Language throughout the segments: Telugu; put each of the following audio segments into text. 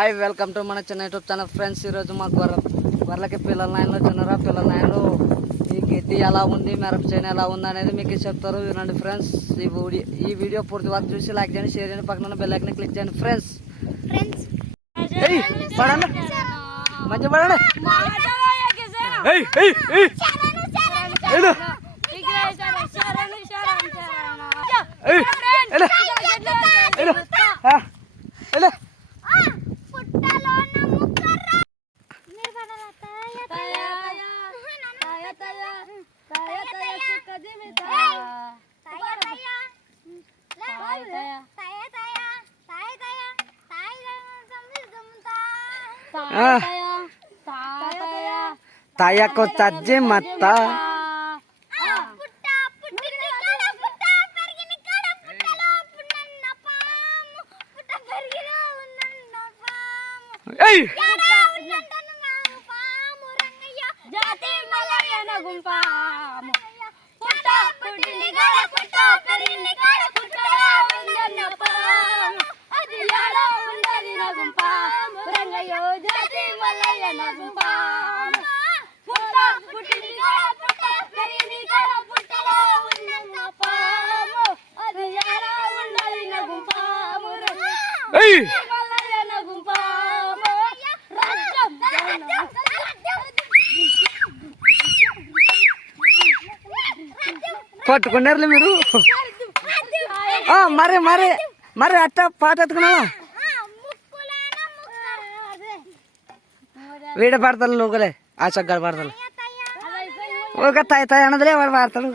హాయ్ వెల్కమ్ టు మన చిన్న యూట్యూబ్ ఛానల్ ఫ్రెండ్స్ ఈరోజు మాకు వర వరలకి పిల్లల నాయనలో చిన్నరా పిల్లల నాయనలు. ఈ గడ్డి ఎలా ఉంది మిరప చేను ఎలా ఉంది అనేది మీకు చెప్తారు వినండి ఫ్రెండ్స్ ఈ వీడియో ఈ వీడియో పూర్తి వరకు చూసి లైక్ చేయండి షేర్ చేయండి. పక్కన బెల్ ఐకన్ క్లిక్ చేయండి ఫ్రెండ్స్ ఫ్రెండ్స్ ఏయ్ పడండి. మంచి పడండి ఏయ్ ఏయ్ ఏయ్ ఏడు ఏయ్ ఏడు ఏడు ఆ, ఏడు ఆ. తాయకు తజ్జి మత్త ఏయ్ జాతి మలయన గుంపాము పుట్ట పుట్టింది గడ పుట్ట పెరిగింది గడ పుట్టలో ఉందన్న పాము అది ఎలా ఉండది నా రంగయ్యో జాతి పుట్ట పుట్టింది పుట్ట పెరిగింది పుట్టలో పాము అది ఎలా రాజ్యం పట్టుకున్నారులే మీరు? ఆ, మరి మరి మరి అట్ట పాట ఎత్తుకున్నావా? వీడ పాడతాను లోకలే ఆ చక్కగా పాడతాను ఒక తాయి తాయి అన్నదిలే వాడు పాడతాడు.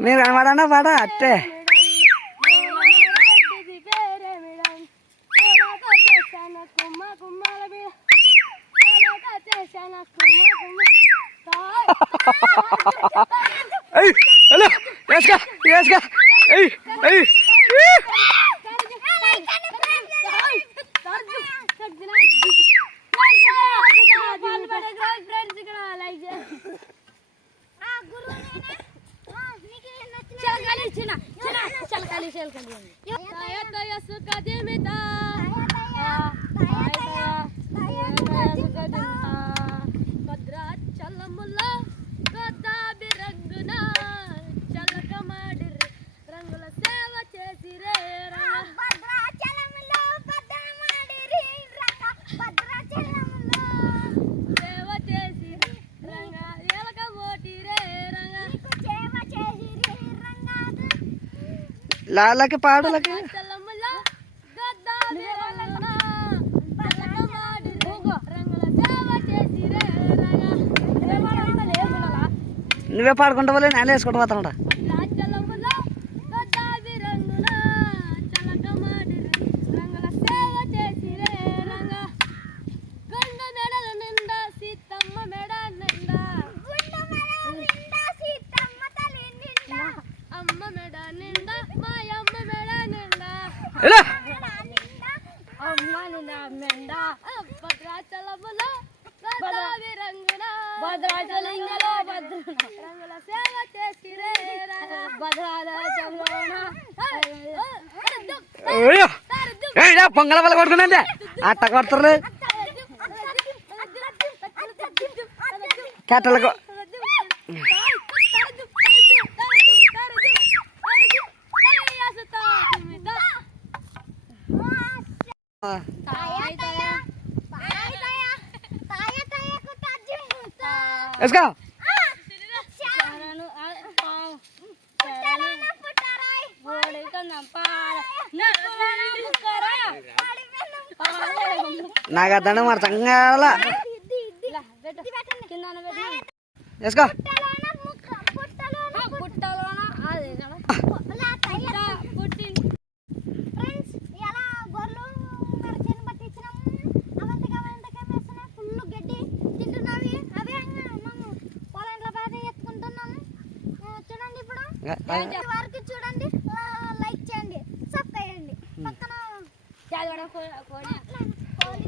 మీరు కనబడన్నా పాట అట్టే. లాలకి పాడలకి నువ్వే పాడుకుంటావులే నేను వేసుకుంటూ పోతాడా పొంగల వల్ల కొడుకునంటే అట్ట కొడతారు Let's go నాకు ఆ దండం మరి సంగాల వేసుకో పుట్టలోన అదే పుట్టి ఫ్రెండ్స్ ఎలా గొర్రెలు మెరచని పట్టించినాము అవంతగా అవంతగా వేస్తున్నాయి ఫుల్ గడ్డి తింటున్నవి అవే నాకు పొలంలో మరి ఎత్తుకుంటున్నాము చూడండి ఇప్పుడు ఆ, ఆ. లైక్ చేయండి సబ్స్క్రైబ్ కోడి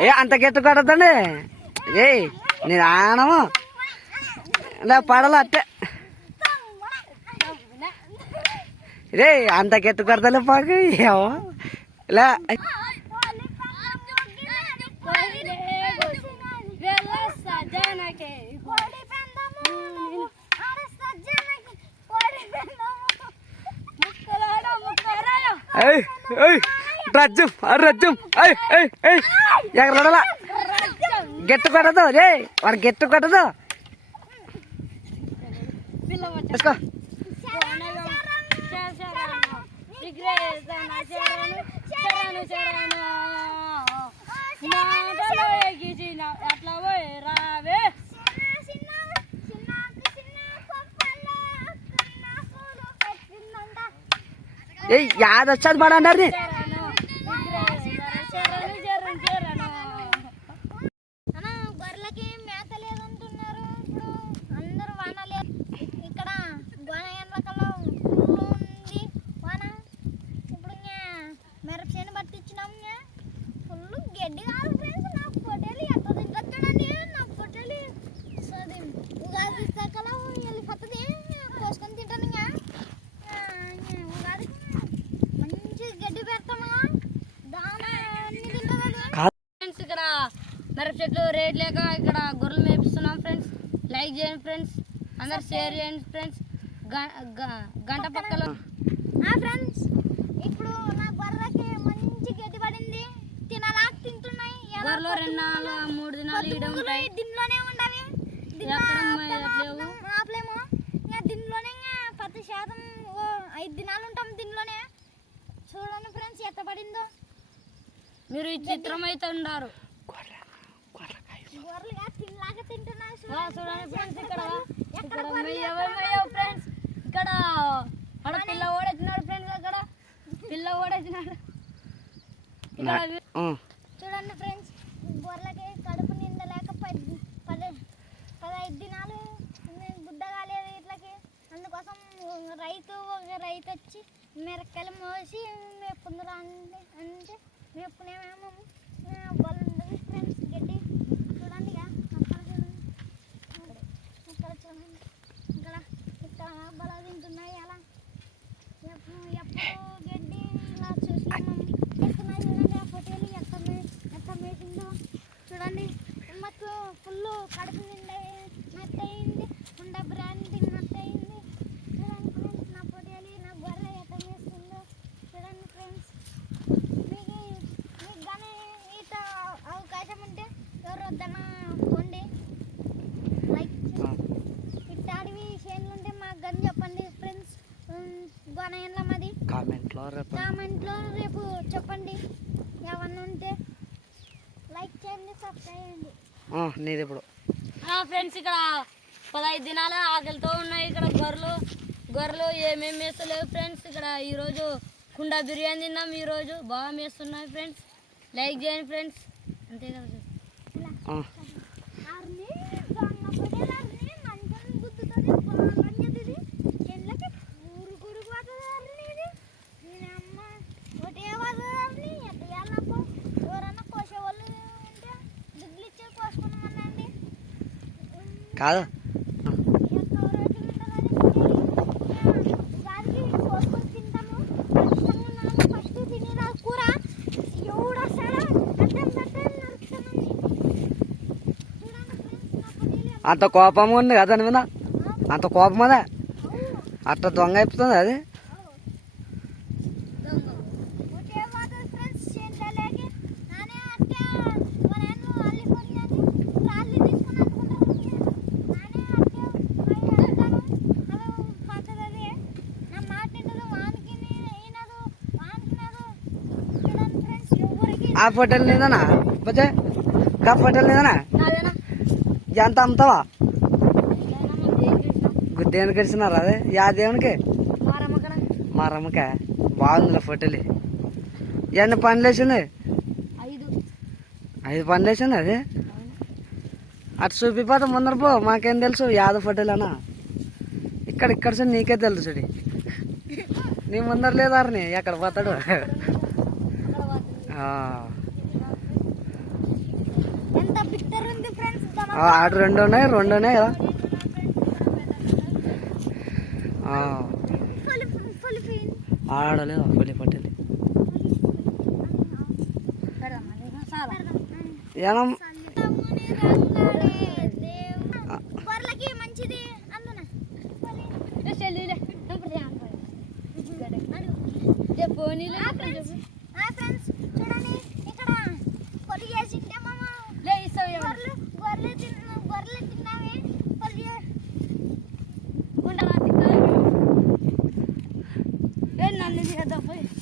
ఏ అంత గెట్టు కొడతండి ఏయ్ నేను ఆనము పడలు అట్టే. రే అంత గట్టి కొడతలే పాకు ఏమో. లే. ఏయ్ ఏయ్ రజ్జం రజ్జం ఎక్కడ గట్టి కొట్టదు రే వాడు గట్టి కొట్టదు. తీసుకో. అట్లా పోయి రావే. ఏయ్ యాదొచ్చది పడండి అన్నా, గొర్రెలకి మేత లేదంటున్నారు ఇప్పుడు అందరూ వాన లేదు ఇక్కడ గోన ఎండ్లకల్లో ఫుల్ ఉంది వాన ఇప్పుడు ఇంకా మిరప చేను పట్టించినాం ఇంకా ఫుల్ గడ్డి కాదు ఫ్రెండ్స్ నా పొట్టేలు ఎట్ట తింటుంది చూడండి నా పొట్టేలు సది ఉగాది సకలం వెళ్ళిపోతుంది కోసుకొని తింటాను ఇంకా ఆ, ఇంకా ఉగాదికి మంచి గడ్డి పెడతామా దాన అన్ని తింటుంది అది ఫ్రెండ్స్ ఇక్కడ మిరప చెట్లు రేట్ లేక ఇక్కడ గొర్రెలు మేపిస్తున్నాం ఫ్రెండ్స్. లైక్ చేయండి ఫ్రెండ్స్. అందరు షేర్ చేయండి ఫ్రెండ్స్. గంట పక్కల. ఫ్రెండ్స్ ఇప్పుడు నా గొర్రెకి మంచి గడ్డి పడింది. తినాలా? తింటున్నాయి. గొర్రెలు రెండు నాలుగు మూడు దినాలు ఉంటాయి. దీనిలోనే ఉండవి. ఆపలేము దీనిలోనే పది శాతం ఐదు దినాలు ఉంటాం దీనిలోనే చూడండి ఫ్రెండ్స్ ఎంత పడిందో. మీరు ఈ చిత్రం అయితే ఉన్నారు గొర్రెలుగా తినలాగా తింటున్నాయి ఆ, చూడండి. ఫ్రెండ్స్ ఇక్కడ. ఎక్కడ ఇక్కడ మెయ్యవు ఫ్రెండ్స్ ఇక్కడ అక్కడ పిల్ల ఓడేసినాడు ఫ్రెండ్స్ అక్కడ. పిల్ల ఉం. చూడండి ఫ్రెండ్స్ గొర్రెలకి కడుపు నిండలేక పది పది పదహైదు దినాలు గుడ్డ కాలేదు ఇట్లకి అందుకోసం రైతు ఒక రైతు వచ్చి మిరక్కలు మోసి మేపుకుందరు అంటే అంటే మేపుకునేమేమో బలుంటుంది ఫ్రెండ్స్ గడ్డి. ఇక్కడ చూడండి ఇక్కడ ఇక్కడ బల తింటున్నాయి అలా ఎప్పుడు ఎప్పుడు గడ్డి ఇలా చూసినాము ఎత్తున్నాయి చూడండి ఆ పొట్టేలు ఎంత మే- ఎంత మేసిందో చూడండి మాకు ఫుల్ కడుపు నిండా మెత్త అయింది ఉండ బ్రాండ్ మెత్త అయింది చూడండి ఫ్రెండ్స్ నా పొట్టేలు నా గొర్రె ఎంత మేస్తుందో చూడండి ఫ్రెండ్స్ మీకు మీకు కానీ ఈత అవకాశం ఉంటే ఎవరు వద్దన్నా పోండి లైక్ ఇట్టాడివి చేనులు ఉంటే మాకు కానీ చెప్పండి ఫ్రెండ్స్ గొనయంలో మాది కామెంట్లో రేపు. కామెంట్లో రేపు చెప్పండి. ఏమన్నా ఉంటే లైక్ చేయండి సబ్స్క్రైబ్ చేయండి. నీది ఇప్పుడు. ఫ్రెండ్స్ ఇక్కడ పదహైదు దినాలు ఆకలితో ఉన్నాయి ఇక్కడ గొర్రెలు. గొర్రెలు ఏమేమి మేస్తలేవు ఫ్రెండ్స్. ఇక్కడ ఈరోజు కుండ బిర్యానీ తిన్నాం ఈరోజు. బాగా మేస్తున్నాయి ఫ్రెండ్స్. లైక్ చేయండి ఫ్రెండ్స్. అంతే కదా కాదు. అంత కోపంగా ఉంది కదా అని మీద? అంత కోపం అదే? అట్ట దొంగ అయిపోతుంది అది. ఆ ఫోటోలు నీదనా? బుజ్జే కా ఫోటోలు నీదనా? ఎంత అమ్ముతావా? గుద్దేని కడిచినారా అదే? యా దేవునికి? మారమ్మకడ బాగుందిలే ఫోటోలు. ఎన్ని పనులు వేసింది? ఐదు పనులు వేసింది అది? అటు చూపిపోతే ముందర పో మాకేం తెలుసు యాద ఫోటోలు అన్నా ఇక్కడ ఇక్కడ సార్ నీకే తెలుసు నీ ముందర లేదారని? ఎక్కడ పోతాడు అక్కడ పోతుంది ఆ. ఎంత బిత్తర్ ఉంది ఫ్రెండ్స్ ఆ, ఆడు రెండు ఉన్నాయి రెండు ఉన్నాయి కదా. ఫుల్ ఫుల్ ఆడలేదు? నీకు? చాలా ఏనా గొర్రెలకి Lini.